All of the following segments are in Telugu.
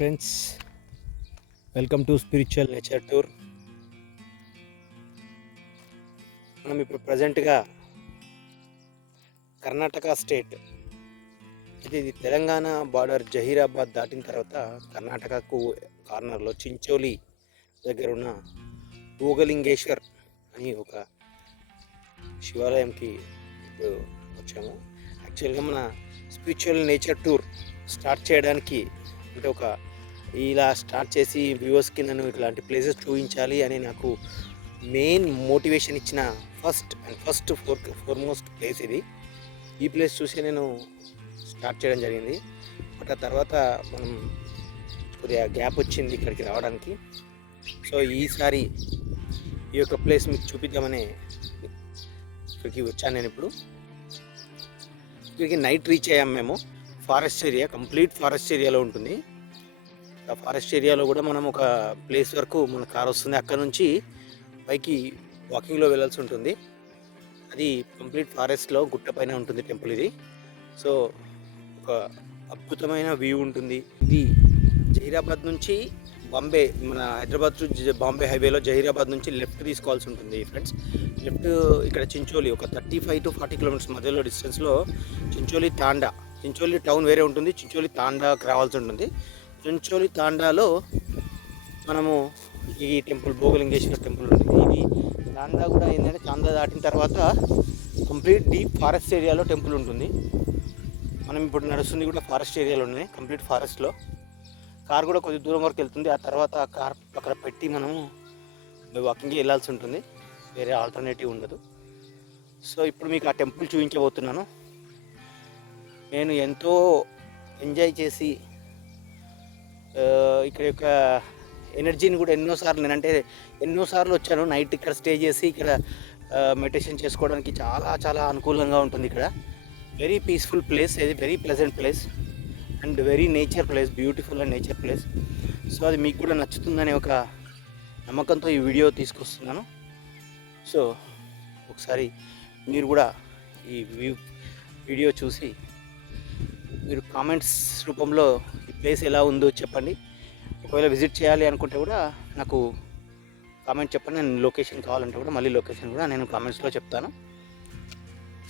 Friends, welcome to spiritual nature tour. మనం ఇప్పుడు ప్రజెంట్గా కర్ణాటక స్టేట్, ఇది తెలంగాణ బార్డర్ జహీరాబాద్ దాటిన తర్వాత కర్ణాటకకు కార్నర్లో చించోలి దగ్గర ఉన్న భోగలింగేశ్వర్ అని ఒక శివాలయంకి ఇప్పుడు వచ్చాము. యాక్చువల్గా మన స్పిరిచువల్ నేచర్ టూర్ స్టార్ట్ చేయడానికి అంటే ఇలా స్టార్ట్ చేసి వ్యూవర్స్కి నన్ను ఇట్లాంటి ప్లేసెస్ చూపించాలి అని నాకు మెయిన్ మోటివేషన్ ఇచ్చిన ఫస్ట్ ఫోర్మోస్ట్ ప్లేస్ ఇది. ఈ ప్లేస్ చూసి నేను స్టార్ట్ చేయడం జరిగింది. బట్ ఆ తర్వాత మనం కొద్దిగా గ్యాప్ వచ్చింది ఇక్కడికి రావడానికి. సో ఈసారి ఈ యొక్క ప్లేస్ మీకు చూపిద్దామని ఇక్కడికి వచ్చాను నేను. ఇప్పుడు ఇక్కడికి నైట్ రీచ్ అయ్యాము మేము. ఫారెస్ట్ ఏరియా, కంప్లీట్ ఫారెస్ట్ ఏరియాలో ఉంటుంది. ఆ ఫారెస్ట్ ఏరియాలో కూడా మనం ఒక ప్లేస్ వరకు మన కార్ వస్తుంది. అక్కడ నుంచి పైకి వాకింగ్లో వెళ్ళాల్సి ఉంటుంది. అది కంప్లీట్ ఫారెస్ట్లో గుట్ట పైన ఉంటుంది టెంపుల్ ఇది. సో ఒక అద్భుతమైన వ్యూ ఉంటుంది. ఇది జహీరాబాద్ నుంచి బాంబే, మన హైదరాబాద్ టు బాంబే హైవేలో జహీరాబాద్ నుంచి లెఫ్ట్ తీసుకోవాల్సి ఉంటుంది ఫ్రెండ్స్. లెఫ్ట్ ఇక్కడ చించోలి ఒక 35 to 40 కిలోమీటర్స్ మధ్యలో డిస్టెన్స్లో చించోలి టౌన్ వేరే ఉంటుంది. చించోలి తాండాకి రావాల్సి ఉంటుంది. చించోలి తాండాలో మనము ఈ టెంపుల్ భోగలింగేశ్వర టెంపుల్ ఉంటుంది. ఇది తాండా కూడా ఏంటంటే తాండా దాటిన తర్వాత కంప్లీట్ డీప్ ఫారెస్ట్ ఏరియాలో టెంపుల్ ఉంటుంది. మనం ఇప్పుడు నడుస్తుంది కూడా ఫారెస్ట్ ఏరియాలో ఉన్నాయి, కంప్లీట్ ఫారెస్ట్లో. కార్ కూడా కొద్ది దూరం వరకు వెళ్తుంది. ఆ తర్వాత ఆ కార్ అక్కడ పెట్టి మనము వాకింగ్కి వెళ్ళాల్సి ఉంటుంది. వేరే ఆల్టర్నేటివ్ ఉండదు. సో ఇప్పుడు మీకు ఆ టెంపుల్ చూపించబోతున్నాను. నేను ఎంతో ఎంజాయ్ చేసి ఇక్కడ యొక్క ఎనర్జీని కూడా ఎన్నోసార్లు వచ్చాను. నైట్ ఇక్కడ స్టే చేసి ఇక్కడ మెడిటేషన్ చేసుకోవడానికి చాలా చాలా అనుకూలంగా ఉంటుంది. ఇక్కడ వెరీ పీస్ఫుల్ ప్లేస్, ఇది very pleasant place and very nature place, beautiful and nature place. So అది మీకు కూడా నచ్చుతుందనే ఒక నమ్మకంతో ఈ వీడియో తీసుకొస్తున్నాను. సో ఒకసారి మీరు కూడా ఈ వీడియో చూసి మీరు కామెంట్స్ రూపంలో ఈ ప్లేస్ ఎలా ఉందో చెప్పండి. ఒకవేళ విజిట్ చేయాలి అనుకుంటే కూడా నాకు కామెంట్ చెప్పండి. నేను లొకేషన్ కావాలంటే కూడా మళ్ళీ లొకేషన్ కూడా నేను కామెంట్స్లో చెప్తాను.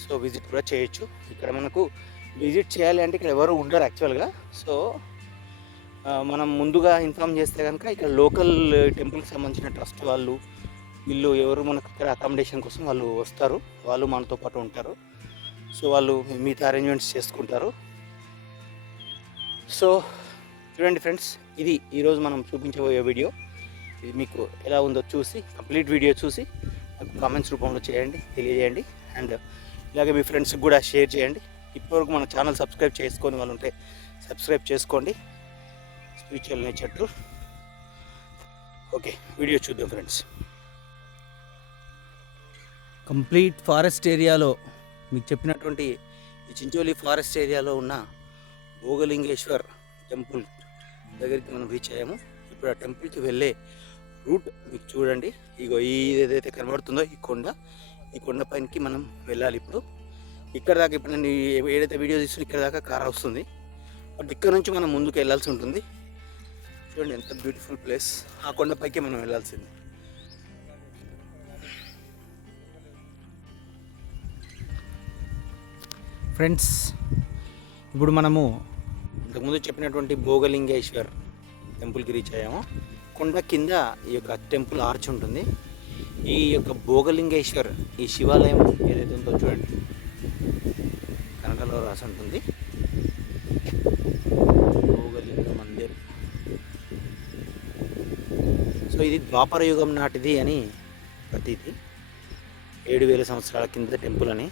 సో విజిట్ కూడా చేయొచ్చు. ఇక్కడ మనకు విజిట్ చేయాలి అంటే ఇక్కడ ఎవరు ఉండరు యాక్చువల్గా. సో మనం ముందుగా ఇన్ఫామ్ చేస్తే కనుక ఇక్కడ లోకల్ టెంపుల్కి సంబంధించిన ట్రస్ట్ వాళ్ళు వీళ్ళు ఎవరు మనకు ఇక్కడ అకామిడేషన్ కోసం వాళ్ళు వస్తారు. వాళ్ళు మనతో పాటు ఉంటారు. సో వాళ్ళు మిగతా అరేంజ్మెంట్స్ చేసుకుంటారు. సో చూడండి ఫ్రెండ్స్, ఇది ఈరోజు మనం చూపించబోయే వీడియో. ఇది మీకు ఎలా ఉందో చూసి కంప్లీట్ వీడియో చూసి నాకు కామెంట్స్ రూపంలో తెలియజేయండి. అండ్ ఇలాగే మీ ఫ్రెండ్స్కి కూడా షేర్ చేయండి. ఇప్పటివరకు మన ఛానల్ సబ్స్క్రైబ్ చేసుకొని వాళ్ళు ఉంటే సబ్స్క్రైబ్ చేసుకోండి. Spiritual nature tour. Okay, video చూద్దాం ఫ్రెండ్స్. కంప్లీట్ ఫారెస్ట్ ఏరియాలో మీకు చెప్పినటువంటి ఈ చించోలి ఫారెస్ట్ ఏరియాలో ఉన్న భోగలింగేశ్వర్ టెంపుల్ దగ్గరికి మనం రీచ్ అయ్యాము. ఇప్పుడు ఆ టెంపుల్కి వెళ్ళే రూట్ మీకు చూడండి. ఇగో ఏదైతే కనబడుతుందో ఈ కొండ పైనకి మనం వెళ్ళాలి. ఇక్కడ దాకా ఇప్పుడు నేను ఏదైతే వీడియో తీస్తున్నా ఇక్కడ దాకా కార్ వస్తుంది. బట్ ఇక్కడ నుంచి మనం ముందుకు వెళ్ళాల్సి ఉంటుంది. చూడండి ఎంత బ్యూటిఫుల్ ప్లేస్. ఆ కొండపైకి మనం వెళ్ళాల్సింది. ఫ్రెండ్స్, ఇప్పుడు మనము ఇంతకుముందు చెప్పినటువంటి భోగలింగేశ్వర్ టెంపుల్కి రీచ్ అయ్యాము. కొండ కింద ఈ యొక్క టెంపుల్ ఆర్చ్ ఉంటుంది. ఈ యొక్క భోగలింగేశ్వర్ ఈ శివాలయం ఏదైతే ఉందో చూడండి, కన్నడలో రాసి ఉంటుంది భోగలింగ మందిర్. సో ఇది ద్వాపర యుగం నాటిది అని ప్రతీతి. 7,000 సంవత్సరాల కింద టెంపుల్ అని.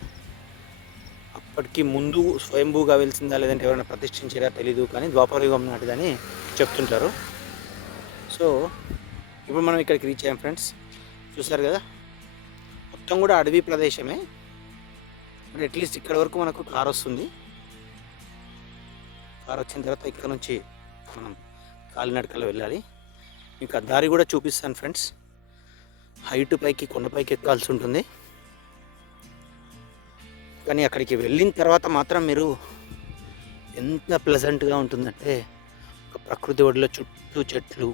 అప్పటికి ముందు స్వయంభూగా వెలిసిందా లేదంటే ఎవరైనా ప్రతిష్ఠించారా తెలీదు, కానీ ద్వాపరయుగం నాటిదని చెప్తుంటారు. సో ఇప్పుడు మనం ఇక్కడికి రీచ్ అయ్యాం ఫ్రెండ్స్. చూసారు కదా, మొత్తం కూడా అడవి ప్రదేశమే. బట్ అట్లీస్ట్ ఇక్కడ వరకు మనకు కార్ వస్తుంది. కార్ వచ్చిన తర్వాత ఇక్కడ నుంచి మనం కాలినడకలో వెళ్ళాలి. మీకు ఆ దారి కూడా చూపిస్తాను ఫ్రెండ్స్. హైట్ పైకి కొండపైకి ఎక్కాల్సి ఉంటుంది. కానీ అక్కడికి వెళ్ళిన తర్వాత మాత్రం మీరు ఎంత ప్లెజెంట్గా ఉంటుందంటే ఒక ప్రకృతి ఒడిలో చుట్టూ చెట్లు,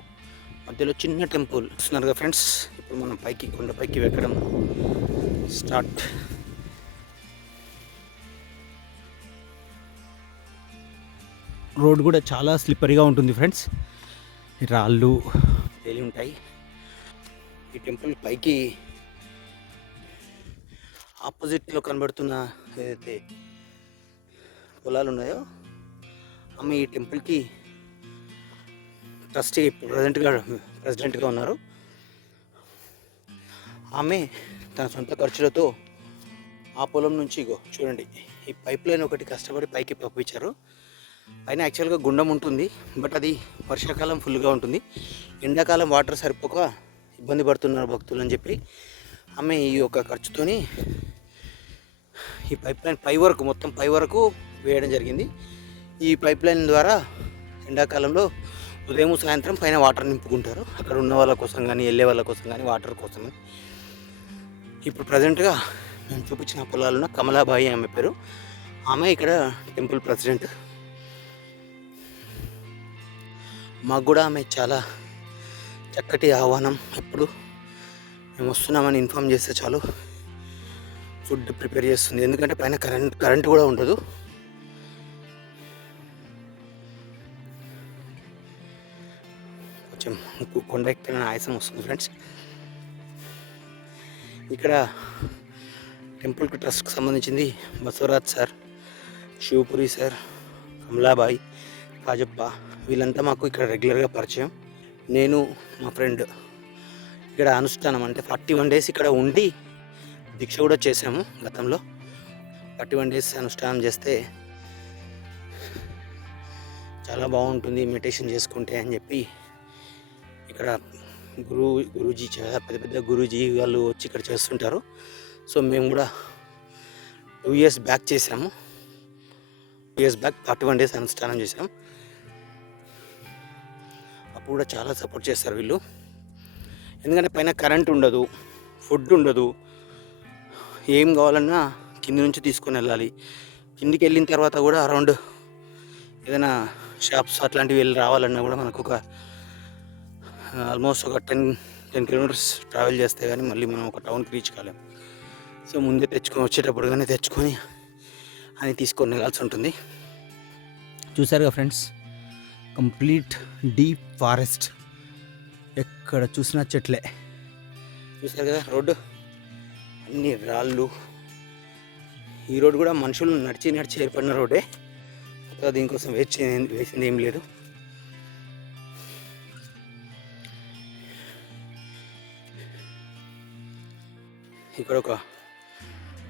మధ్యలో చిన్న టెంపుల్ చూస్తున్నారు కదా ఫ్రెండ్స్. ఇప్పుడు మనం పైకి కొండపైకి ఎక్కడం స్టార్ట్. రోడ్ కూడా చాలా స్లిప్పరీగా ఉంటుంది ఫ్రెండ్స్. రాళ్ళు తేలి ఉంటాయి. ఈ టెంపుల్ పైకి ఆపోజిట్లో కనబడుతున్న ఏదైతే పొలాలు ఉన్నాయో ఆమె ఈ టెంపుల్కి ట్రస్టీ ప్రెసిడెంట్గా ఉన్నారు. ఆమె తన సొంత ఖర్చులతో ఆ పొలం నుంచి చూడండి ఈ పైప్ లైన్ ఒకటి కష్టపడి పైకి పంపించారు. పైన యాక్చువల్గా గుండం ఉంటుంది, బట్ అది వర్షాకాలం ఫుల్గా ఉంటుంది. ఎండాకాలం వాటర్ సరిపోక ఇబ్బంది పడుతున్నారు భక్తులు అని చెప్పి ఆమె ఈ యొక్క ఖర్చుతోని ఈ పైప్ లైన్ మొత్తం పై వరకు వేయడం జరిగింది. ఈ పైప్ లైన్ ద్వారా ఎండాకాలంలో ఉదయం సాయంత్రం పైన వాటర్ నింపుకుంటారు. అక్కడ ఉన్న వాళ్ళ కోసం కానీ వెళ్ళే వాళ్ళ కోసం కానీ వాటర్ కోసం. ఇప్పుడు ప్రజెంట్గా మేము చూపించిన పొలాలున్న కమలాబాయి ఆమె పేరు. ఆమె ఇక్కడ టెంపుల్ ప్రెసిడెంట్. మాకు కూడా ఆమె చాలా చక్కటి ఆహ్వానం. ఎప్పుడు మేము వస్తున్నామని ఇన్ఫామ్ చేస్తే చాలు ఫుడ్ ప్రిపేర్ చేస్తుంది. ఎందుకంటే పైన కరెంట్ కూడా ఉండదు. కొంచెం కొండ ఎక్కిన ఆయాసం వస్తుంది ఫ్రెండ్స్. ఇక్కడ టెంపుల్కి ట్రస్ట్కి సంబంధించింది బసవరాజ్ సార్, శివపురి సార్, కమలాబాయి, కాజప్ప వీళ్ళంతా మాకు ఇక్కడ రెగ్యులర్గా పరిచయం. నేను మా ఫ్రెండ్ ఇక్కడ అనుష్ఠానం అంటే 41 days ఇక్కడ ఉండి దీక్ష కూడా చేసాము గతంలో. 41 days అనుష్ఠానం చేస్తే చాలా బాగుంటుంది మెడిటేషన్ చేసుకుంటే అని చెప్పి ఇక్కడ గురూజీ చాలా పెద్ద గురూజీ వాళ్ళు వచ్చి ఇక్కడ చేస్తుంటారు. సో మేము కూడా 2 years బ్యాక్ చేసాము. 2 years బ్యాక్ 41 days అనుష్ఠానం చేసాము. అప్పుడు కూడా చాలా సపోర్ట్ చేస్తారు వీళ్ళు. ఎందుకంటే పైన కరెంట్ ఉండదు, ఫుడ్ ఉండదు, ఏం కావాలన్నా కింది నుంచి తీసుకొని వెళ్ళాలి. కిందికి వెళ్ళిన తర్వాత కూడా అరౌండ్ ఏదైనా షాప్స్ అట్లాంటివి వెళ్ళి రావాలన్నా కూడా మనకు ఒక ఆల్మోస్ట్ ఒక 10 kilometers ట్రావెల్ చేస్తే కానీ మళ్ళీ మనం ఒక టౌన్కి రీచ్ కాలేము. సో ముందే వచ్చేటప్పుడు కానీ తెచ్చుకొని అని తీసుకొని వెళ్ళాల్సి ఉంటుంది. చూసారుగా ఫ్రెండ్స్, కంప్లీట్ డీప్ ఫారెస్ట్, ఎక్కడ చూసినా చెట్లే. చూసారు కదా రోడ్డు, అన్ని రాళ్ళు. ఈ రోడ్డు కూడా మనుషులు నడిచి ఏర్పడిన రోడ్డే, దీనికోసం వేసింది ఏం లేదు. ఇక్కడ ఒక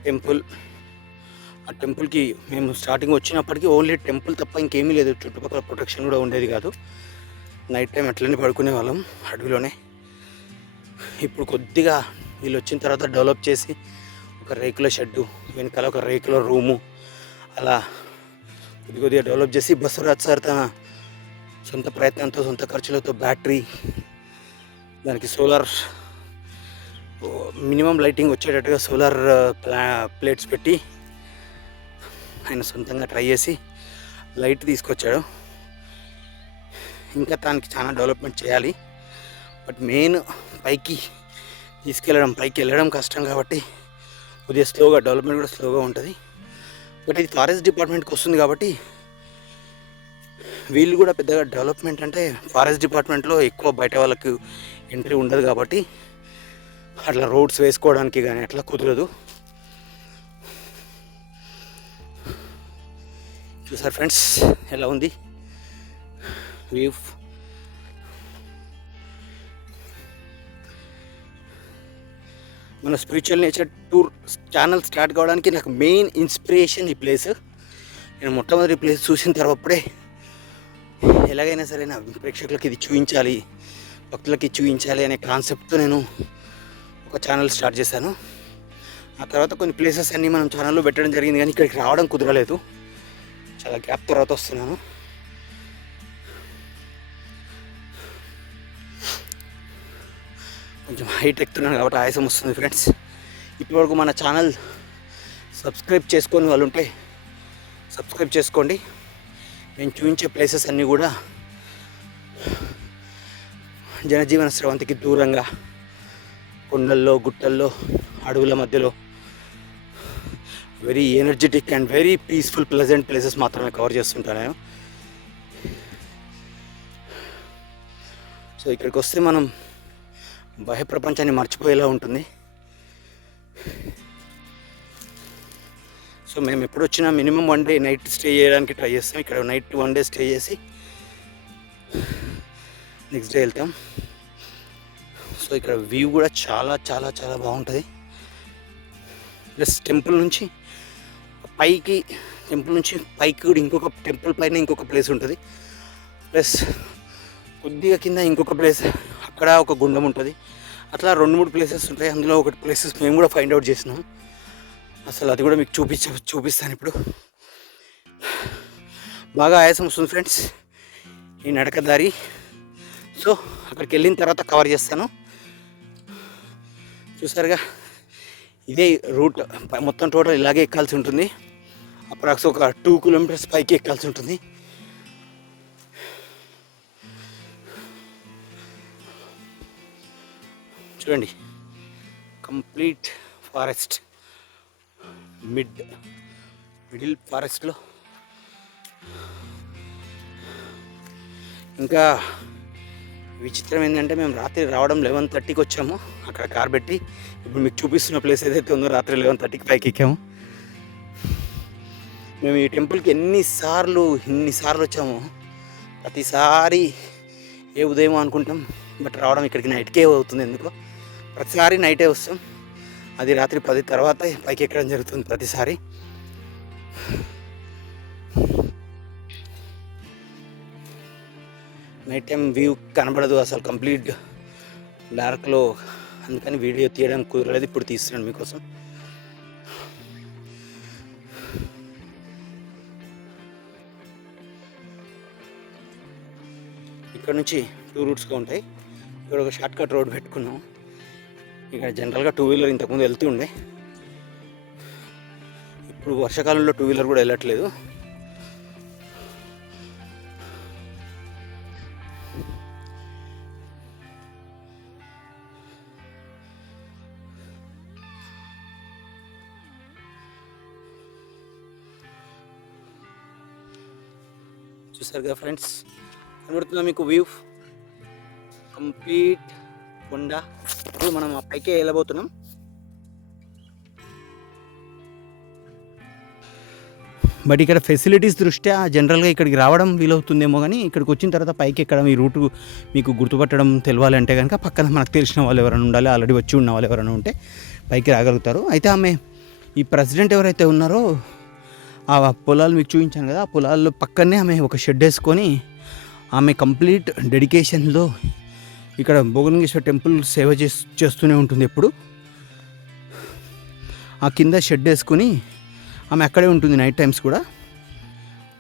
టెంపుల్. ఆ టెంపుల్కి మేము స్టార్టింగ్ వచ్చినప్పటికీ ఓన్లీ టెంపుల్ తప్ప ఇంకేమీ లేదు. చుట్టుపక్కల ప్రొటెక్షన్ కూడా ఉండేది కాదు. నైట్ టైం అట్లనే పడుకునే వాళ్ళం అడవిలోనే. ఇప్పుడు కొద్దిగా వీళ్ళు వచ్చిన తర్వాత డెవలప్ చేసి ఒక రేకుల షెడ్డు, వెనకాల ఒక రేకుల రూము, అలా కొద్దిగా డెవలప్ చేసి బసవరాజ్ సార్ తన సొంత ప్రయత్నంతో సొంత ఖర్చులతో బ్యాటరీ, దానికి సోలార్ మినిమం లైటింగ్ వచ్చేటట్టుగా సోలార్ ప్లేట్స్ పెట్టి ఆయన సొంతంగా ట్రై చేసి లైట్ తీసుకొచ్చాడు. ఇంకా దానికి చాలా డెవలప్మెంట్ చేయాలి. బట్ మెయిన్ పైకి వెళ్ళడం కష్టం కాబట్టి కొద్దిగా స్లోగా, డెవలప్మెంట్ కూడా స్లోగా ఉంటుంది. బట్ ఇది ఫారెస్ట్ డిపార్ట్మెంట్కి వస్తుంది కాబట్టి వీళ్ళు కూడా పెద్దగా డెవలప్మెంట్ అంటే ఫారెస్ట్ డిపార్ట్మెంట్లో ఎక్కువ బయట వాళ్ళకు ఎంట్రీ ఉండదు కాబట్టి అట్లా రోడ్స్ వేసుకోవడానికి కానీ అట్లా కుదరదు. చూసారు ఫ్రెండ్స్ ఎలా ఉంది వ్యూ. మన spiritual nature tour channel start కావడానికి నాకు మెయిన్ ఇన్స్పిరేషన్ ఈ ప్లేస్. నేను మొట్టమొదటి ప్లేస్ చూసిన తర్వాతప్పుడే ఎలాగైనా సరే నా ప్రేక్షకులకి ఇది చూపించాలి, భక్తులకి చూపించాలి అనే కాన్సెప్ట్తో నేను ఒక ఛానల్ స్టార్ట్ చేశాను. ఆ తర్వాత కొన్ని ప్లేసెస్ అన్నీ మనం ఛానల్లో పెట్టడం జరిగింది, కానీ ఇక్కడికి రావడం కుదరలేదు. చాలా గ్యాప్ తర్వాత వస్తున్నాను. కొంచెం హైట్ ఎక్కుతున్నాను కాబట్టి ఆయాసం వస్తుంది ఫ్రెండ్స్. ఇప్పటివరకు మన ఛానల్ సబ్స్క్రైబ్ చేసుకొని వాళ్ళు ఉంటే సబ్స్క్రైబ్ చేసుకోండి. నేను చూపించే ప్లేసెస్ అన్నీ కూడా జనజీవన స్రవంతికి దూరంగా కొండల్లో, గుట్టల్లో, అడవుల మధ్యలో very energetic and very peaceful pleasant places మాత్రమే కవర్ చేస్తుంటాను నేను. సో ఇక్కడికి వస్తే మనం బాహ్య ప్రపంచాన్ని మర్చిపోయేలా ఉంటుంది. సో మేము ఎప్పుడు వచ్చినా మినిమం 1 డే నైట్ స్టే చేయడానికి ట్రై చేస్తాం. ఇక్కడ నైట్ 1 డే స్టే చేసి నెక్స్ట్ డే వెళ్తాం. సో ఇక్కడ వ్యూ కూడా చాలా చాలా చాలా బాగుంటుంది. ప్లస్ టెంపుల్ నుంచి పైకి కూడా ఇంకొక టెంపుల్ పైన ఇంకొక ప్లేస్ ఉంటుంది. ప్లస్ కొద్దిగా కింద ఇంకొక ప్లేస్, అక్కడ ఒక గుండం ఉంటుంది. అట్లా 2-3 ప్లేసెస్ ఉంటాయి. అందులో ఒకటి ప్లేసెస్ మేము కూడా ఫైండ్ అవుట్ చేసినాం. అసలు అది కూడా మీకు చూపిస్తాను ఇప్పుడు. బాగా ఆయాసం వస్తుంది ఫ్రెండ్స్ ఈ నడక దారి. సో అక్కడికి వెళ్ళిన తర్వాత కవర్ చేస్తాను. చూసారుగా, ఇదే రూట్. మొత్తం టోటల్ ఇలాగే ఎక్కాల్సి ఉంటుంది. అప్రాక్స్ ఒక 2 కిలోమీటర్స్ పైకి ఎక్కాల్సి ఉంటుంది. చూడండి, కంప్లీట్ ఫారెస్ట్, మిడిల్ ఫారెస్ట్లో. ఇంకా విచిత్రం ఏంటంటే మేము రాత్రి రావడం 11:30కి వచ్చాము. అక్కడ కార్ పెట్టి ఇప్పుడు మీకు చూపిస్తున్న ప్లేస్ ఏదైతే ఉందో రాత్రి 11:30కి పైకి ఎక్కాము. మేము ఈ టెంపుల్కి ఎన్నిసార్లు వచ్చాము. ప్రతిసారి ఏ ఉదయం అనుకుంటాం, బట్ రావడం ఇక్కడికి నైట్కే అవుతుంది. ఎందుకో ప్రతిసారి నైటే వస్తాం. అది రాత్రి 10 తర్వాత పైకి ఎక్కడం జరుగుతుంది ప్రతిసారి. నైట్ టైం వ్యూ కనబడదు అసలు, కంప్లీట్ డార్క్లో. అందుకని వీడియో తీయడానికి కుదరలేదు. ఇప్పుడు తీస్తున్నాను మీకోసం. ఇక్కడ నుంచి 2 రూట్స్గా ఉంటాయి. ఇక్కడ ఒక షార్ట్ కట్ రోడ్ పెట్టుకున్నాం. ఇక్కడ జనరల్గా 2 వీలర్ ఇంతకుముందు వెళ్తూ ఉండే. ఇప్పుడు వర్షాకాలంలో 2 వీలర్ కూడా వెళ్ళట్లేదు. చూసారుగా ఫ్రెండ్స్, కనబడుతుందా మీకు వ్యూ? కంప్లీట్ కొండ. ఇప్పుడు మనం ఆ పైకే వెళ్ళబోతున్నాం. బట్ ఇక్కడ ఫెసిలిటీస్ దృష్ట్యా జనరల్గా ఇక్కడికి రావడం వీలవుతుందేమో, కానీ ఇక్కడికి వచ్చిన తర్వాత పైకి ఎక్కడం, ఈ రూటు మీకు గుర్తుపట్టడం తెలవాలంటే కనుక పక్కన మనకు తెలిసిన వాళ్ళు ఎవరైనా ఉండాలి. ఆల్రెడీ వచ్చి ఉన్న వాళ్ళు ఎవరైనా ఉంటే పైకి రాగలుగుతారు. అయితే ఆమె ఈ ప్రెసిడెంట్ ఎవరైతే ఉన్నారో, ఆ పొలాలు మీకు చూపించాను కదా, ఆ పొలాల్లో పక్కనే ఆమె ఒక షెడ్ వేసుకొని ఆమె కంప్లీట్ డెడికేషన్లో ఇక్కడ భోగలింగేశ్వర టెంపుల్ సేవ చేస్తూనే ఉంటుంది ఎప్పుడు. ఆ కింద షెడ్ వేసుకొని ఆమె అక్కడే ఉంటుంది నైట్ టైమ్స్ కూడా.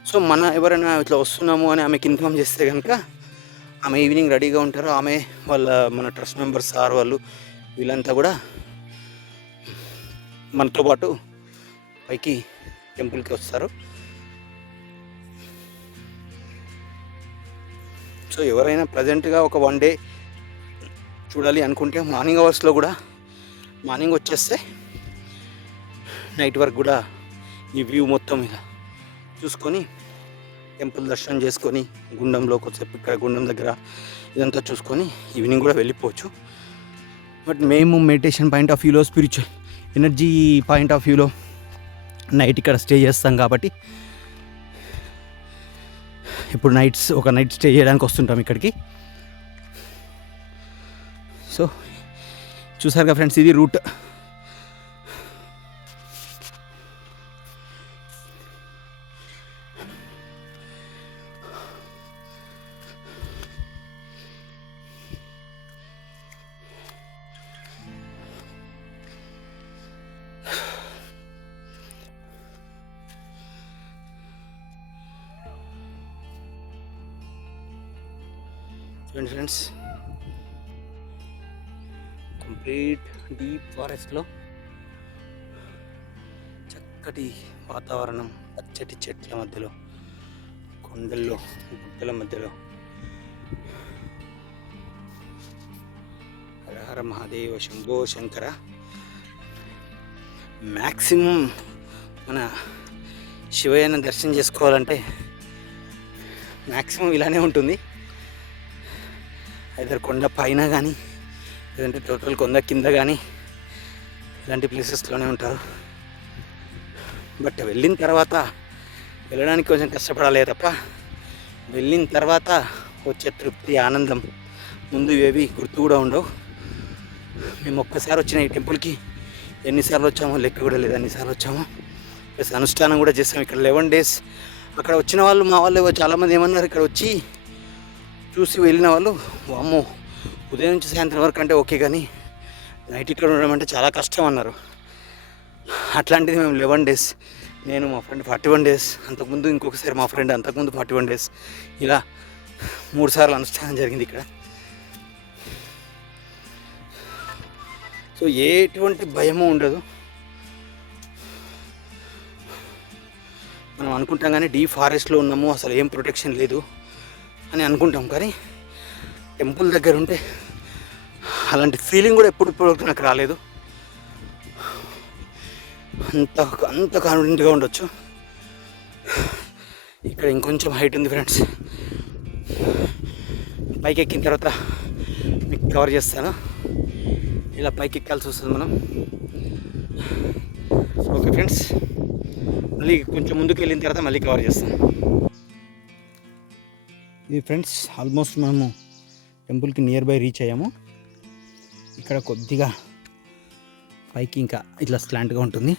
సో ఎవరైనా ఇట్లా వస్తున్నాము అని ఆమెకి ఇన్ఫామ్ చేస్తే కనుక ఆమె ఈవినింగ్ రెడీగా ఉంటారు. ఆమె మన ట్రస్ట్ మెంబర్స్ సార్ వాళ్ళు వీళ్ళంతా కూడా మనతో పాటు పైకి టెంపుల్కి వస్తారు. సో ఎవరైనా ప్రజెంట్గా ఒక 1 డే చూడాలి అనుకుంటే మార్నింగ్ అవర్స్లో కూడా మార్నింగ్ వచ్చేస్తే నైట్ వరకు కూడా ఈ వ్యూ మొత్తం ఇలా చూసుకొని టెంపుల్ దర్శనం చేసుకొని గుండంలో కొద్దిసేపు ఇక్కడ గుండం దగ్గర ఇదంతా చూసుకొని ఈవినింగ్ కూడా వెళ్ళిపోవచ్చు. బట్ మేము మెడిటేషన్ పాయింట్ ఆఫ్ వ్యూలో, స్పిరిచువల్ ఎనర్జీ పాయింట్ ఆఫ్ వ్యూలో నైట్ ఇక్కడ స్టే చేస్తాం కాబట్టి ఇప్పుడు ఒక నైట్ స్టే చేయడానికి వస్తుంటాం ఇక్కడికి. సో చూసారుగా ఫ్రెండ్స్, ఇది రూట్. చూడండి ఫ్రెండ్స్, కంప్లీట్ డీప్ ఫారెస్ట్లో చక్కటి వాతావరణం, పచ్చటి చెట్ల మధ్యలో, కొండల్లో, గుట్టల మధ్యలో హర మహాదేవ శంభో శంకర. మ్యాక్సిమం మన శివయ్యను దర్శనం చేసుకోవాలంటే మ్యాక్సిమం ఇలానే ఉంటుంది. అయితే కొండ పైన కానీ లేదంటే టోటల్ కొండ కింద కానీ ఇలాంటి ప్లేసెస్లోనే ఉంటారు. బట్ వెళ్ళిన తర్వాత వెళ్ళడానికి కొంచెం కష్టపడాలి తప్ప వెళ్ళిన తర్వాత వచ్చే తృప్తి ఆనందం ముందు ఏవి గుర్తు కూడా ఉండవు. మేము ఒక్కసారి వచ్చిన ఈ టెంపుల్కి ఎన్నిసార్లు వచ్చామో లెక్క కూడా లేదు, అన్నిసార్లు వచ్చాము. ప్లస్ అనుష్ఠానం కూడా చేస్తాం ఇక్కడ 11 days. అక్కడ వచ్చిన వాళ్ళు మా వాళ్ళు చాలామంది ఏమన్నారు, ఇక్కడ వచ్చి చూసి వెళ్ళిన వాళ్ళు అమ్మో ఉదయం నుంచి సాయంత్రం వరకు అంటే ఓకే, కానీ నైట్ ఇక్కడ ఉండడం అంటే చాలా కష్టం అన్నారు. అట్లాంటిది మేము 11 days, నేను మా ఫ్రెండ్ 41 days, అంతకుముందు ఇంకొకసారి మా ఫ్రెండ్ అంతకుముందు 41 days, ఇలా 3 సార్లు అనుష్ఠానం జరిగింది ఇక్కడ. సో ఎటువంటి భయము ఉండదు. మనం అనుకుంటాం కానీ డీప్ ఫారెస్ట్లో ఉన్నాము, అసలు ఏం ప్రొటెక్షన్ లేదు అని అనుకుంటాం, కానీ టెంపుల్ దగ్గర ఉంటే అలాంటి ఫీలింగ్ కూడా ఎప్పుడు నాకు రాలేదు. అంత కాన్ఫిడెంట్గా ఉండొచ్చు. ఇక్కడ ఇంకొంచెం హైట్ ఉంది ఫ్రెండ్స్, పైకి ఎక్కిన తర్వాత మీకు కవర్ చేస్తాను. ఇలా పైకి ఎక్కాల్సి వస్తుంది మనం. ఓకే ఫ్రెండ్స్, మళ్ళీ కొంచెం ముందుకు వెళ్ళిన తర్వాత మళ్ళీ కవర్ చేస్తాను. ఇది ఫ్రెండ్స్ ఆల్మోస్ట్ మనము టెంపుల్కి నియర్ బై రీచ్ అయ్యాము. ఇక్కడ కొద్దిగా పైకి ఇంకా ఇట్లా స్లాంట్గా ఉంటుంది.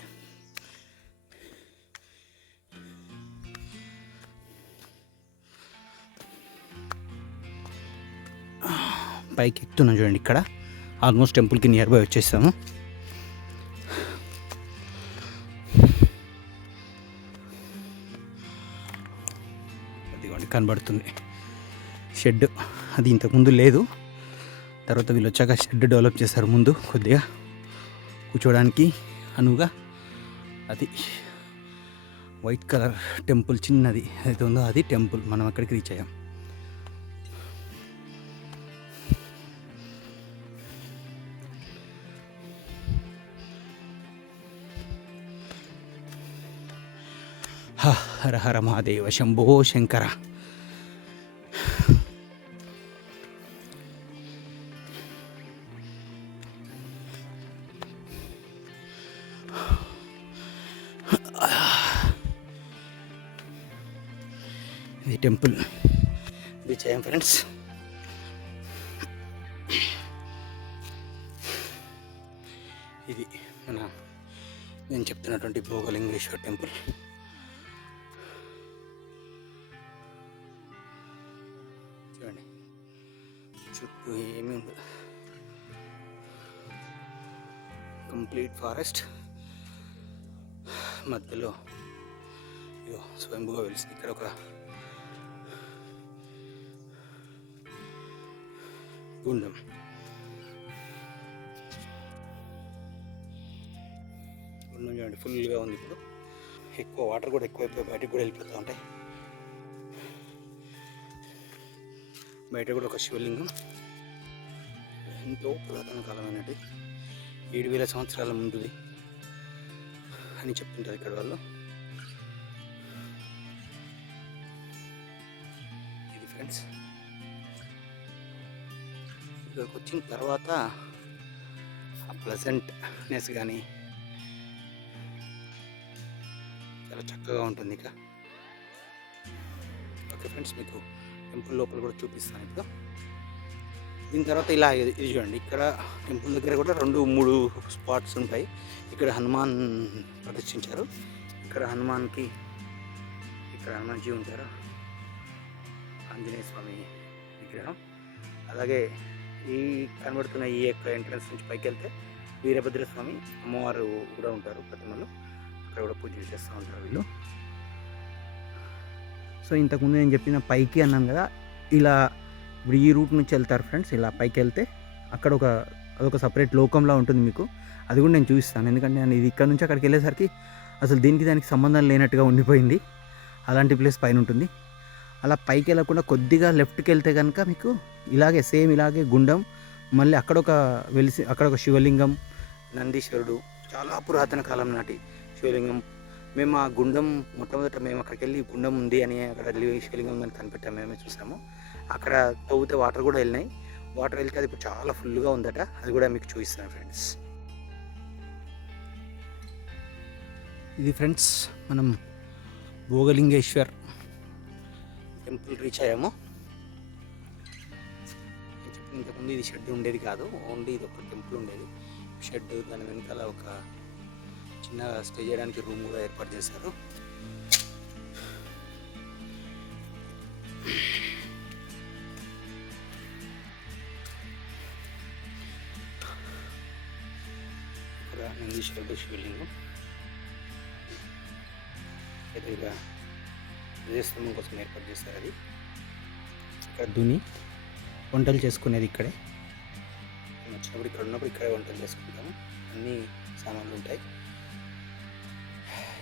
పైకి ఎక్కుతున్నాం చూడండి. ఇక్కడ ఆల్మోస్ట్ టెంపుల్కి నియర్ బై వచ్చేసాము. అదిగోండి కనబడుతుంది షెడ్. అది ఇంతకుముందు లేదు, తర్వాత వీళ్ళు వచ్చాక షెడ్ డెవలప్ చేశారు ముందు కొద్దిగా కూర్చోడానికి అనువుగా. అది వైట్ కలర్ టెంపుల్ చిన్నది ఏదైతే ఉందో అది టెంపుల్. మనం అక్కడికి రీచ్ అయ్యాం. హర హర మహాదేవ శంభో శంకర. ఇది టెంపుల్ రీచ్ అయ్యాం ఫ్రెండ్స్. ఇది నేను చెప్తున్నటువంటి భోగలింగేశ్వర టెంపుల్. చూడండి చుట్టూ ఏమీ ఉండదు, కంప్లీట్ ఫారెస్ట్ మధ్యలో ఇగో స్వయంభుగా వెలిసింది. ఇక్కడ ఒక గుండం. గుండం చూడండి ఫుల్గా ఉంది. ఇప్పుడు ఎక్కువ వాటర్ కూడా ఎక్కువైపోయి బయటకు కూడా వెళ్ళిపోతూ ఉంటాయి. బయట కూడా ఒక శివలింగం, ఎంతో పురాతన కాలమైనది, 7,000 సంవత్సరాల ముందుది అని చెప్తుంటారు ఇక్కడ వాళ్ళు. ఇది ఫ్రెండ్స్ ఇక్కడికి వచ్చిన తర్వాత ఆ ప్లెజెంట్నెస్ కానీ చాలా చక్కగా ఉంటుంది. ఇక ఓకే ఫ్రెండ్స్, మీకు టెంపుల్ లోపల కూడా చూపిస్తాను ఇప్పుడు. దీని తర్వాత ఇలా ఇది చూడండి, ఇక్కడ టెంపుల్ దగ్గర కూడా 2-3 స్పాట్స్ ఉంటాయి. ఇక్కడ హనుమాన్ ప్రతిష్ఠించారు. ఇక్కడ హనుమాన్జీ ఉంటారు, ఆంజనేయ స్వామి విగ్రహం. అలాగే ఈ కనబడుతున్న ఈ యొక్క ఎంట్రన్స్ నుంచి పైకి వెళ్తే వీరభద్రస్వామి అమ్మవారు కూడా ఉంటారు ప్రతిమలు. అక్కడ కూడా పూజలు చేస్తూ ఉంటారు వీళ్ళు. సో ఇంతకుముందు నేను చెప్పిన పైకి అన్నాను కదా, ఇలా ఇప్పుడు ఈ రూట్ నుంచి వెళ్తారు ఫ్రెండ్స్. ఇలా పైకి వెళ్తే అక్కడ అదొక సపరేట్ లోకంలా ఉంటుంది మీకు. అది కూడా నేను చూపిస్తాను, ఎందుకంటే నేను ఇది ఇక్కడ నుంచి అక్కడికి వెళ్ళేసరికి అసలు దానికి సంబంధం లేనట్టుగా ఉండిపోయింది. అలాంటి ప్లేస్ పైన ఉంటుంది. అలా పైకి వెళ్ళకుండా కొద్దిగా లెఫ్ట్కి వెళ్తే కనుక మీకు ఇలాగే సేమ్ ఇలాగే గుండం మళ్ళీ అక్కడ ఒక శివలింగం, నందీశ్వరుడు, చాలా పురాతన కాలం నాటి శివలింగం. మేము ఆ గుండం మొట్టమొదట మేము అక్కడికి వెళ్ళి గుండం ఉంది అని అక్కడ శివలింగం అని కనిపెట్టాము, మేమే చూసాము. అక్కడ తవ్వితే వాటర్ కూడా వెళ్ళినాయి. వాటర్ వెళ్తే అది ఇప్పుడు చాలా ఫుల్గా ఉందట, అది కూడా మీకు చూపిస్తాను ఫ్రెండ్స్. ఇది ఫ్రెండ్స్ మనం భోగలింగేశ్వర్ టెంపుల్ రీచ్ అయ్యాము. ఇంతకుముందు ఇది షెడ్ ఉండేది కాదు, ఓన్లీ ఇది ఒక టెంపుల్ ఉండేది షెడ్. దాని వెనకాల ఒక చిన్న స్టే చేయడానికి రూమ్ కూడా ఏర్పాటు చేశారు. ఇక్కడ నందీశ్వరుడు శివలింగం ఎదురుగా ధ్వజస్తంభం కోసం ఏర్పాటు చేశారు. అది ఇక్కడ దుని వంటలు చేసుకునేది ఇక్కడే. వచ్చినప్పుడు ఇక్కడ ఉన్నప్పుడు ఇక్కడే వంటలు చేసుకుంటాము. అన్ని సామాన్లు ఉంటాయి,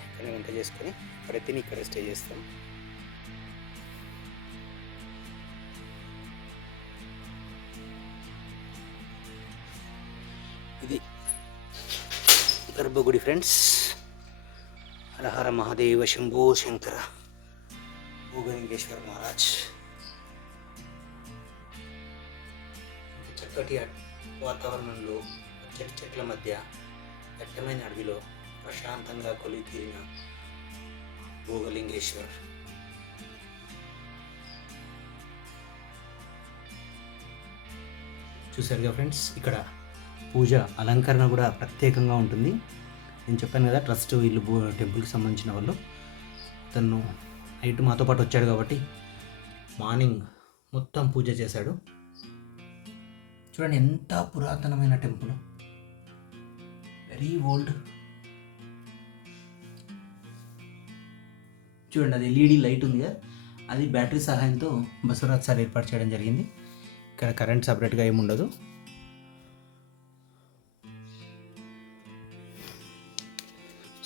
ఇక్కడే వంట చేసుకొని ఇక్కడే తిని ఇక్కడే స్టే చేస్తాం. ఇది గర్భగుడి ఫ్రెండ్స్. హర హర మహాదేవ శంభో శంకర భోగలింగేశ్వర మహారాజ్. చక్కటి వాతావరణంలో చెట్ల మధ్య దట్టమైన అడవిలో ప్రశాంతంగా కొలివి తీరిన భోగలింగేశ్వర్. చూసారుగా ఫ్రెండ్స్, ఇక్కడ పూజ అలంకరణ కూడా ప్రత్యేకంగా ఉంటుంది. నేను చెప్పాను కదా, ట్రస్ట్ వీళ్ళు టెంపుల్కి సంబంధించిన వాళ్ళు. తను నైట్ మాతో పాటు వచ్చాడు కాబట్టి మార్నింగ్ మొత్తం పూజ చేశాడు. చూడండి ఎంత పురాతనమైన టెంపుల్, వెరీ ఓల్డ్. చూడండి అది ఎల్ఈడి లైట్ ఉంది కదా, అది బ్యాటరీ సహాయంతో బసవరాజ్ సార్ ఏర్పాటు చేయడం జరిగింది. ఇక్కడ కరెంట్ సపరేట్గా ఏమి ఉండదు.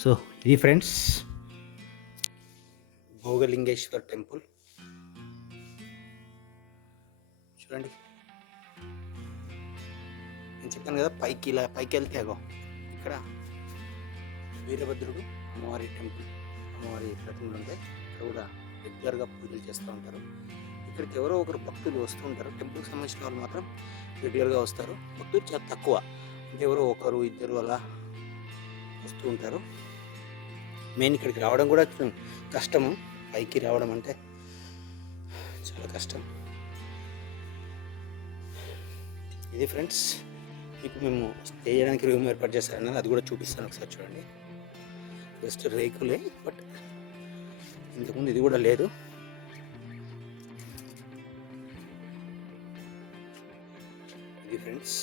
సో ఇది ఫ్రెండ్స్ భోగలింగేశ్వర్ టెంపుల్. చూడండి, నేను చెప్పాను కదా పైకి వెళ్తే అగో ఇక్కడ వీరభద్రుడు అమ్మవారి టెంపుల్, అమ్మవారి ప్రతిమలు ఉంటాయి. ఇక్కడ కూడా రెగ్యులర్గా పూజలు చేస్తూ ఉంటారు. ఇక్కడికి ఎవరో ఒకరు భక్తులు వస్తూ ఉంటారు. టెంపుల్కి సంబంధించిన వాళ్ళు మాత్రం రెగ్యులర్గా వస్తారు. భక్తులు చాలా తక్కువ, అంటే ఎవరో ఒకరు ఇద్దరు అలా వస్తూ ఉంటారు. మెయిన్ ఇక్కడికి రావడం కూడా కష్టము, పైకి రావడం అంటే చాలా కష్టం. ఇది ఫ్రెండ్స్, మీకు మేము స్టే చేయడానికి రూమ్ ఏర్పాటు చేస్తారన్నది, అది కూడా చూపిస్తాను ఒకసారి చూడండి. జస్ట్ రేకులే, బట్ ఇంతకుముందు ఇది కూడా లేదు. ఇది ఫ్రెండ్స్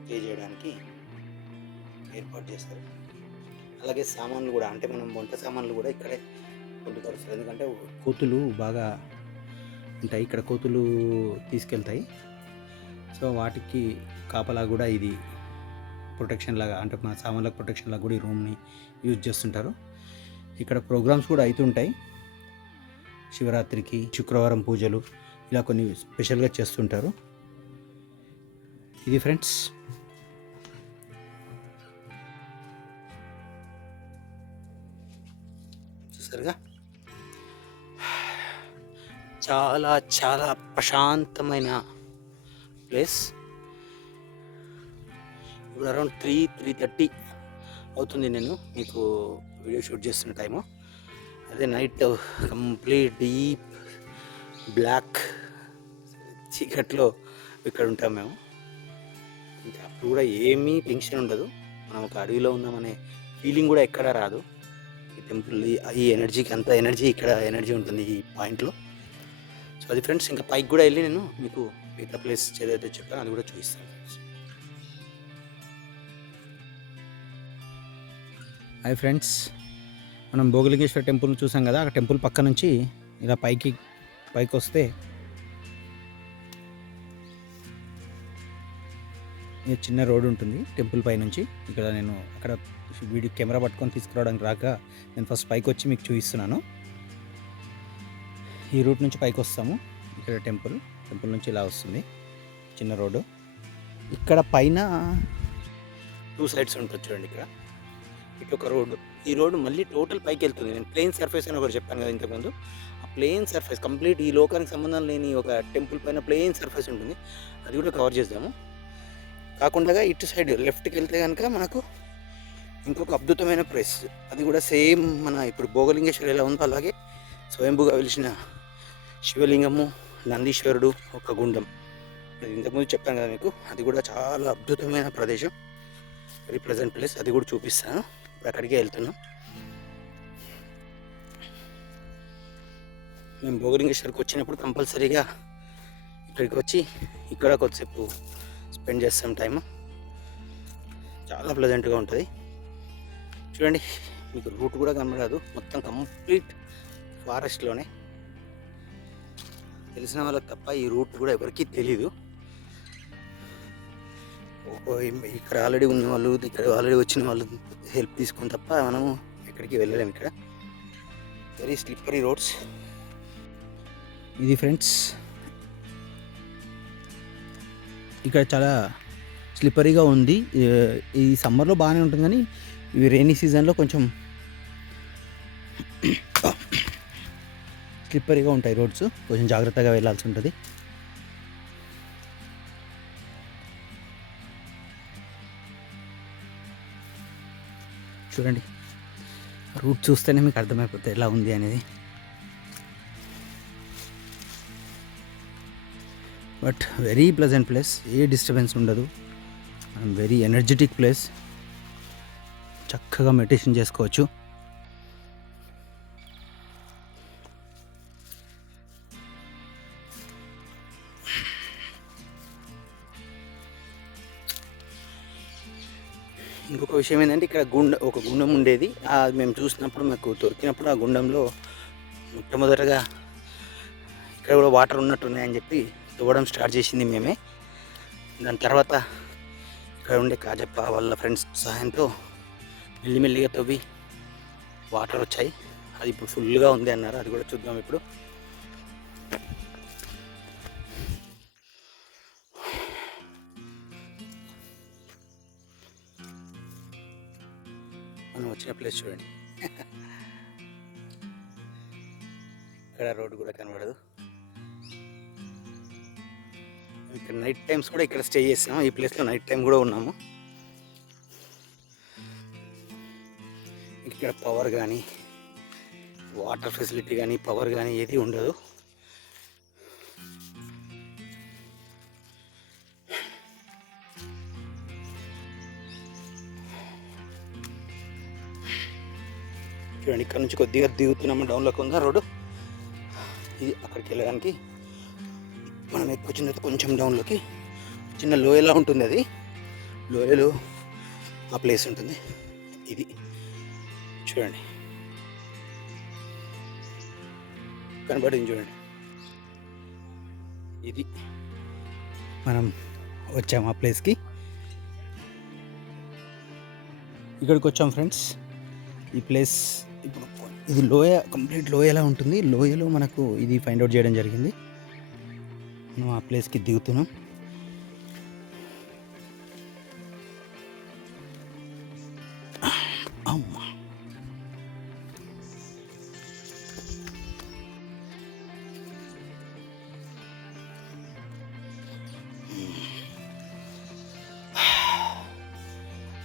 స్టే చేయడానికి ఏర్పాటు చేస్తారు. అలాగే సామాన్లు కూడా, అంటే మనం వంట సామాన్లు కూడా ఇక్కడే పొందుతారు. ఎందుకంటే కోతులు బాగా ఉంటాయి ఇక్కడ, కోతులు తీసుకెళ్తాయి. సో వాటికి కాపలా కూడా ఇది ప్రొటెక్షన్ లాగా, అంటే మన సామాన్లకు ప్రొటెక్షన్ లాగా కూడా ఈ రూమ్ని యూజ్ చేస్తుంటారు. ఇక్కడ ప్రోగ్రామ్స్ కూడా అవుతుంటాయి. శివరాత్రికి, శుక్రవారం పూజలు ఇలా కొన్ని స్పెషల్గా చేస్తుంటారు. ఇది ఫ్రెండ్స్ చూసారుగా, చాలా చాలా ప్రశాంతమైన ప్లేస్. ఇప్పుడు అరౌండ్ 3:30 అవుతుంది నేను మీకు వీడియో షూట్ చేస్తున్న టైము. అదే నైట్ కంప్లీట్ డీప్ బ్లాక్ చీకట్లో ఇక్కడ ఉంటాం మేము. ఇంకా అప్పుడు కూడా ఏమీ టెన్షన్ ఉండదు, మనం ఒక అడవిలో ఉన్నామనే ఫీలింగ్ కూడా ఎక్కడ రాదు. ఈ టెంపుల్ ఈ ఎనర్జీకి అంత ఎనర్జీ ఇక్కడ ఎనర్జీ ఉంటుంది ఈ పాయింట్లో. సో అది ఫ్రెండ్స్, ఇంకా పైకి కూడా వెళ్ళి నేను మీకు మిగతా ప్లేస్ ఏదైతే చెప్పాను అది కూడా చూపిస్తాను. హాయ్ ఫ్రెండ్స్, మనం భోగలింగేశ్వర టెంపుల్ని చూసాం కదా, ఆ టెంపుల్ పక్క నుంచి ఇలా పైకి వస్తే చిన్న రోడ్ ఉంటుంది టెంపుల్ పై నుంచి. ఇక్కడ నేను అక్కడ వీడియో కెమెరా పట్టుకొని తీసుకురావడానికి రాక నేను ఫస్ట్ పైకి వచ్చి మీకు చూపిస్తున్నాను. ఈ రూట్ నుంచి పైకి వస్తాము. ఇక్కడ టెంపుల్ నుంచి ఇలా వస్తుంది. చిన్న రోడ్డు. ఇక్కడ పైన 2 సైడ్స్ ఉంటుంది చూడండి. ఇక్కడ ఇటు ఒక రోడ్డు, ఈ రోడ్డు మళ్ళీ టోటల్ పైకి వెళ్తుంది. నేను ప్లెయిన్ సర్ఫేస్ అని ఒకటి చెప్పాను కదా ఇంతకుముందు. ఆ ప్లెయిన్ సర్ఫేస్ కంప్లీట్ ఈ లోకానికి సంబంధం లేని ఒక టెంపుల్ పైన ప్లెయిన్ సర్ఫేస్ ఉంటుంది, అది కూడా కవర్ చేద్దాము. కాకుండా ఇటు సైడ్ లెఫ్ట్కి వెళ్తే కనుక మనకు ఇంకొక అద్భుతమైన ప్లేస్, అది కూడా సేమ్ మన ఇప్పుడు భోగలింగేశ్వర ఎలా ఉందో అలాగే స్వయంభూగా వెలిసిన శివలింగము, నందీశ్వరుడు, ఒక గుండం. ఇంతకుముందు చెప్పాను కదా మీకు, అది కూడా చాలా అద్భుతమైన ప్రదేశం, వెరీ ప్లెజెంట్ ప్లేస్. అది కూడా చూపిస్తాను. ఇప్పుడు అక్కడికే వెళ్తున్నాం. మేము భోగలింగేశ్వరికి వచ్చినప్పుడు కంపల్సరీగా ఇక్కడికి వచ్చి ఇక్కడ కొద్దిసేపు స్పెండ్ చేస్తాం టైం. చాలా ప్లెజెంట్గా ఉంటుంది. చూడండి, మీకు రూట్ కూడా కనబడదు, మొత్తం కంప్లీట్ ఫారెస్ట్లోనే. తెలిసిన వాళ్ళకి తప్ప ఈ రూట్ కూడా ఎవరికీ తెలీదు. ఇక్కడ ఆల్రెడీ ఉన్న వాళ్ళు, ఇక్కడ ఆల్రెడీ వచ్చిన వాళ్ళు హెల్ప్ తీసుకుని తప్ప మనము ఎక్కడికి వెళ్ళలేము. ఇక్కడ వెరీ స్లిప్పరీ రోడ్స్. ఇది ఫ్రెండ్స్, ఇక్కడ చాలా స్లిప్పరీగా ఉంది. ఈ సమ్మర్లో బాగానే ఉంటుంది, కానీ ఇవి రైనీ సీజన్లో కొంచెం స్లిప్పరీగా ఉంటాయి రోడ్స్, కొంచెం జాగ్రత్తగా వెళ్ళాల్సి ఉంటుంది. చూడండి, రూట్ చూస్తేనే మీకు అర్థమైపోతుంది ఎలా ఉంది అనేది. But very pleasant place, A disturbance ఉండదు, వెరీ ఎనర్జెటిక్ ప్లేస్. చక్కగా మెడిటేషన్ చేసుకోవచ్చు. ఇంకొక విషయం ఏంటంటే, ఇక్కడ ఒక గుండం ఉండేది. మేము చూసినప్పుడు మాకు దొరికినప్పుడు ఆ గుండంలో మొట్టమొదటగా ఇక్కడ కూడా వాటర్ ఉన్నట్టున్నాయని చెప్పి తవ్వడం స్టార్ట్ చేసింది మేమే. దాని తర్వాత ఇక్కడ ఉండే కాజప్ప వాళ్ళ ఫ్రెండ్స్ సహాయంతో మెల్లిమెల్లిగా తవ్వి వాటర్ వచ్చాయి. అది ఇప్పుడు ఫుల్గా ఉంది అన్నారు, అది కూడా చూద్దాం ఇప్పుడు. మనం వచ్చిన ప్లేస్ చూడండి. ఇక్కడ రోడ్డు కూడా కనబడదు. ఇక్కడ నైట్ టైమ్స్ కూడా ఇక్కడ స్టే చేసాము. ఈ ప్లేస్లో నైట్ టైం కూడా ఉన్నాము. ఇక్కడ పవర్ కానీ, వాటర్ ఫెసిలిటీ కానీ, పవర్ కానీ ఏది ఉండదు. చూడండి, ఇక్కడ నుంచి కొద్దిగా దిగుతున్నాము. డౌన్లోకి ఉందా రోడ్డు, ఇది అక్కడికి వెళ్ళడానికి. మనం ఎక్కువ వచ్చిన తర్వాత కొంచెం డౌన్లోకి చిన్న లోయలా ఉంటుంది. అది లోయలో ఆ ప్లేస్ ఉంటుంది. ఇది చూడండి, కనబడింది చూడండి. ఇది మనం వచ్చాము ఆ ప్లేస్కి. ఇక్కడికి వచ్చాం ఫ్రెండ్స్. ఈ ప్లేస్ ఇప్పుడు ఇది లోయ, కంప్లీట్ లోయలా ఉంటుంది. లోయలో మనకు ఇది ఫైండ్ అవుట్ చేయడం జరిగింది. మనం ఆ ప్లేస్కి దిగుతున్నాం. అమ్మా,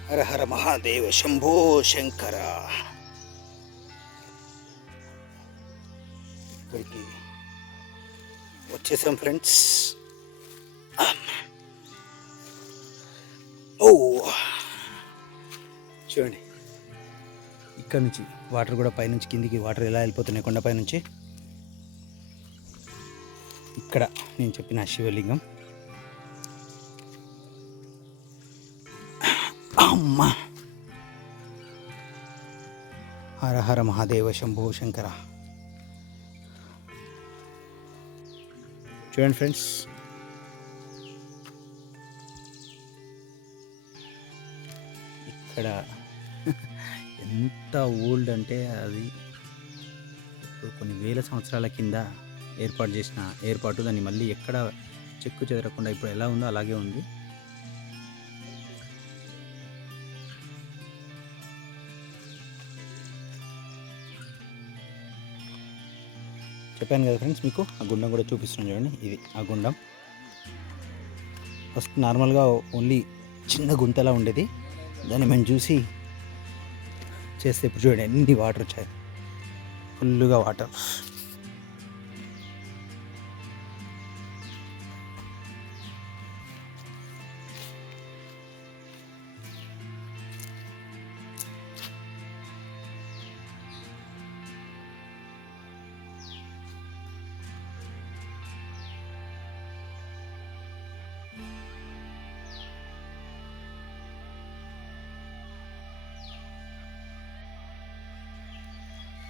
హర హర మహాదేవ శంభో శంకర. ఇక్కడికి వచ్చేసాం ఫ్రెండ్స్. ఓ చూడండి, ఇక్కడ నుంచి వాటర్ కూడా పైనుంచి కిందికి వాటర్ ఎలా వెళ్ళిపోతున్నాయి కొండపై నుంచి. ఇక్కడ నేను చెప్పిన శివలింగం. అమ్మా, హర హర మహాదేవ శంభో శంకర. చూడండి ఫ్రెండ్స్, ఇక్కడ ఎంత ఓల్డ్ అంటే అది ఇప్పుడు కొన్ని వేల సంవత్సరాల కింద ఏర్పాటు చేసిన ఏర్పాటు. దాన్ని మళ్ళీ ఎక్కడ చెక్కు చెదరకుండా ఇప్పుడు ఎలా ఉందో అలాగే ఉంది. చెప్పాను కదా ఫ్రెండ్స్ మీకు, ఆ గుండం కూడా చూపిస్తున్నాను చూడండి. ఇది ఆ గుండం. ఫస్ట్ నార్మల్గా ఓన్లీ చిన్న గుంతలా ఉండేది, దాన్ని మేము చూసి చేస్తే ఇప్పుడు చూడండి ఎన్ని వాటర్ వచ్చాయి, ఫుల్గా వాటర్.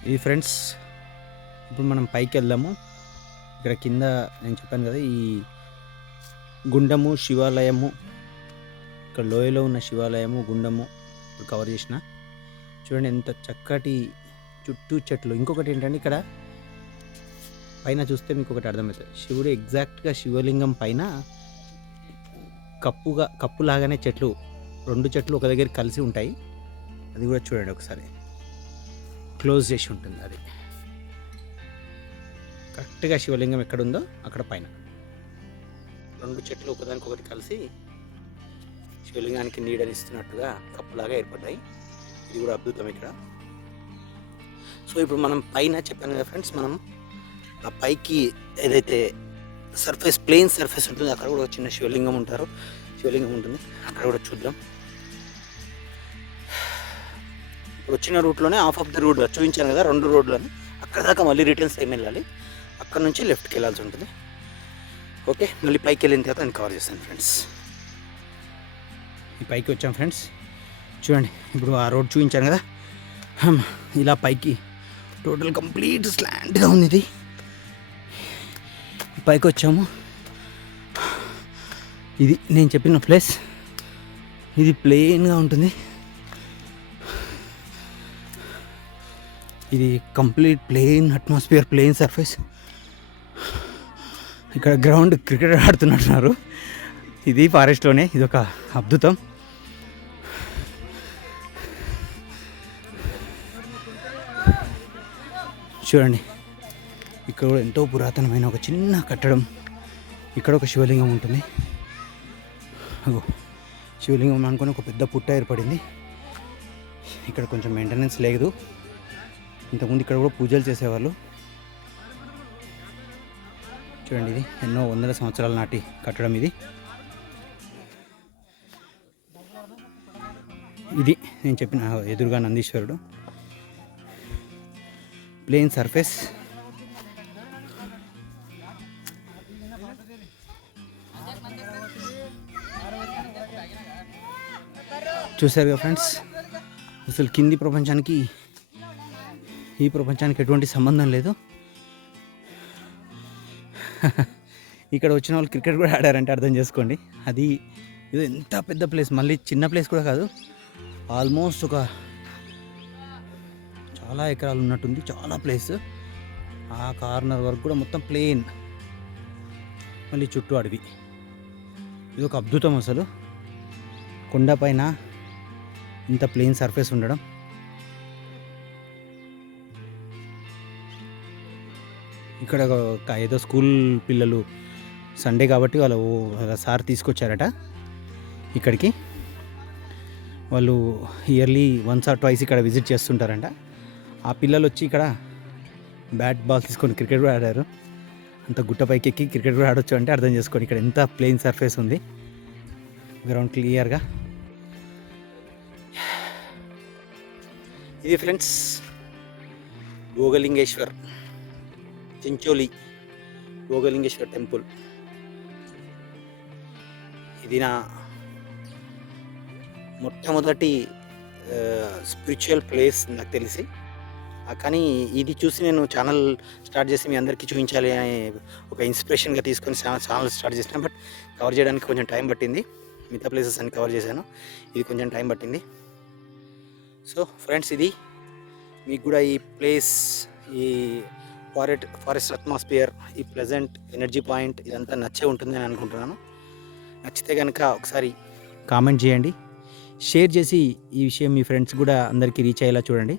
ఇది ఫ్రెండ్స్, ఇప్పుడు మనం పైకి వెళ్దాము. ఇక్కడ కింద నేను చెప్పాను కదా, ఈ గుండము, శివాలయము, ఇక్కడ లోయలో ఉన్న శివాలయము, గుండము ఇప్పుడు కవర్ చేసిన. చూడండి ఎంత చక్కటి చుట్టూ చెట్లు. ఇంకొకటి ఏంటంటే ఇక్కడ పైన చూస్తే మీకు ఒకటి అర్థమవుతుంది, శివుడు ఎగ్జాక్ట్గా శివలింగం పైన కప్పులాగానే చెట్లు, 2 చెట్లు ఒక దగ్గర కలిసి ఉంటాయి. అది కూడా చూడండి ఒకసారి, క్లోజ్ చేసి ఉంటుంది. అది కరెక్ట్గా శివలింగం ఎక్కడుందో అక్కడ పైన 2 చెట్లు ఒకదానికొకటి కలిసి శివలింగానికి నీడనిస్తున్నట్టుగా కప్పులాగా ఏర్పడ్డాయి. ఇది కూడా అద్భుతం ఇక్కడ. సో ఇప్పుడు మనం పైన చెప్పాను కదా ఫ్రెండ్స్, మనం ఆ పైకి ఏదైతే సర్ఫేస్, ప్లెయిన్ సర్ఫేస్ ఉంటుందో అక్కడ కూడా చిన్న శివలింగం ఉంటుంది. అక్కడ కూడా చూద్దాం. ఇప్పుడు వచ్చిన రూట్లోనే ఆఫ్ ఆఫ్ ది రూట్ చూపించాను కదా, 2 రోడ్లని, అక్కడ దాకా మళ్ళీ రిటర్న్ సేమ్ వెళ్ళాలి. అక్కడ నుంచి లెఫ్ట్కి వెళ్ళాల్సి ఉంటుంది. ఓకే, మళ్ళీ పైకి వెళ్ళిన తర్వాత నేను కవర్ చేస్తాను ఫ్రెండ్స్. ఈ పైకి వచ్చాం ఫ్రెండ్స్, చూడండి. ఇప్పుడు ఆ రోడ్ చూపించాను కదా, ఇలా పైకి టోటల్ కంప్లీట్ స్లాంట్గా ఉంది. ఇది పైకి వచ్చాము. ఇది నేను చెప్పిన ప్లేస్, ఇది ప్లెయిన్గా ఉంటుంది. ఇది complete plain atmosphere, plain surface. ఇక్కడ గ్రౌండ్ క్రికెట్ ఆడుతున్నట్టున్నారు. ఇది ఫారెస్ట్లోనే, ఇది ఒక అద్భుతం. చూడండి, ఇక్కడ కూడా ఎంతో పురాతనమైన ఒక చిన్న కట్టడం. ఇక్కడ ఒక శివలింగం ఉంటుంది. శివలింగం అనుకుని ఒక పెద్ద పుట్ట ఏర్పడింది. ఇక్కడ కొంచెం మెయింటెనెన్స్ లేదు. ఇంతకుముందు ఇక్కడ కూడా పూజలు చేసేవాళ్ళు. చూడండి, ఇది ఎన్నో వందల సంవత్సరాల నాటి కట్టడం. ఇది నేను చెప్పిన ఎదురుగా నందీశ్వరుడు. Plain surface. చూసారుగా ఫ్రెండ్స్, అసలు కింది ప్రపంచానికి ఈ ప్రపంచానికి ఎటువంటి సంబంధం లేదు. ఇక్కడ వచ్చిన వాళ్ళు క్రికెట్ కూడా ఆడారంటే అర్థం చేసుకోండి. ఇది ఎంత పెద్ద ప్లేస్, మళ్ళీ చిన్న ప్లేస్ కూడా కాదు. ఆల్మోస్ట్ ఒక చాలా ఎకరాలు ఉన్నట్టుంది, చాలా ప్లేస్. ఆ కార్నర్ వరకు కూడా మొత్తం ప్లేన్, మళ్ళీ చుట్టూ అడవి. ఇది ఒక అద్భుతం అసలు. కొండపైన ఇంత ప్లేన్ సర్ఫేస్ ఉండడం. ఇక్కడ ఏదో స్కూల్ పిల్లలు సండే కాబట్టి వాళ్ళ సార్ తీసుకొచ్చారట ఇక్కడికి. వాళ్ళు ఇయర్లీ వన్స్ ఆర్ ట్వైస్ ఇక్కడ విజిట్ చేస్తుంటారంట. ఆ పిల్లలు వచ్చి ఇక్కడ బ్యాట్ బాల్ తీసుకొని క్రికెట్ కూడా ఆడారు. అంత గుట్టపైకి ఎక్కి క్రికెట్ కూడా ఆడొచ్చు అంటే అర్థం చేసుకోండి ఇక్కడ ఎంత ప్లెయిన్ సర్ఫేస్ ఉంది. గ్రౌండ్ క్లియర్గా. ఇది ఫ్రెండ్స్ భోగలింగేశ్వర్, చించోలి భోగలింగేశ్వర్ టెంపుల్. ఇది నా మొట్టమొదటి స్పిరిచువల్ ప్లేస్ నాకు తెలిసి. కానీ ఇది చూసి నేను ఛానల్ స్టార్ట్ చేసి మీ అందరికీ చూపించాలి అనే ఒక ఇన్స్పిరేషన్గా తీసుకొని ఛానల్ స్టార్ట్ చేసిన. బట్ కవర్ చేయడానికి కొంచెం టైం పట్టింది. మిగతా ప్లేసెస్ అన్ని కవర్ చేశాను, ఇది కొంచెం టైం పట్టింది. సో ఫ్రెండ్స్, ఇది మీకు కూడా ఈ ప్లేస్, ఈ ఫారెస్ట్ అట్మాస్ఫియర్, ఈ ప్లెజెంట్ ఎనర్జీ పాయింట్ ఇదంతా నచ్చే ఉంటుందని అనుకుంటున్నాను. నచ్చితే కనుక ఒకసారి కామెంట్ చేయండి, షేర్ చేసి ఈ విషయం మీ ఫ్రెండ్స్ కూడా అందరికీ రీచ్ అయ్యేలా చూడండి.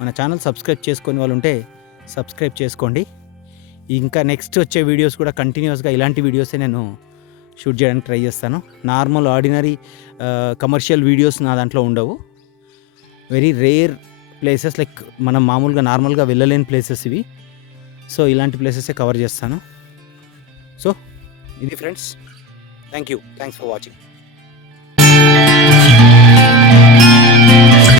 మన ఛానల్ సబ్స్క్రైబ్ చేసుకొని వాళ్ళు ఉంటే సబ్స్క్రైబ్ చేసుకోండి. ఇంకా నెక్స్ట్ వచ్చే వీడియోస్ కూడా కంటిన్యూస్గా ఇలాంటి వీడియోసే నేను షూట్ చేయడానికి ట్రై చేస్తాను. నార్మల్ ఆర్డినరీ కమర్షియల్ వీడియోస్ నా దాంట్లో ఉండవు. వెరీ రేర్ ప్లేసెస్, లైక్ మనం మామూలుగా నార్మల్గా వెళ్ళలేని ప్లేసెస్ ఇవి. సో ఇలాంటి ప్లేసెసే కవర్ చేస్తాను. సో ఇది ఫ్రెండ్స్, థ్యాంక్స్ ఫర్ వాచింగ్.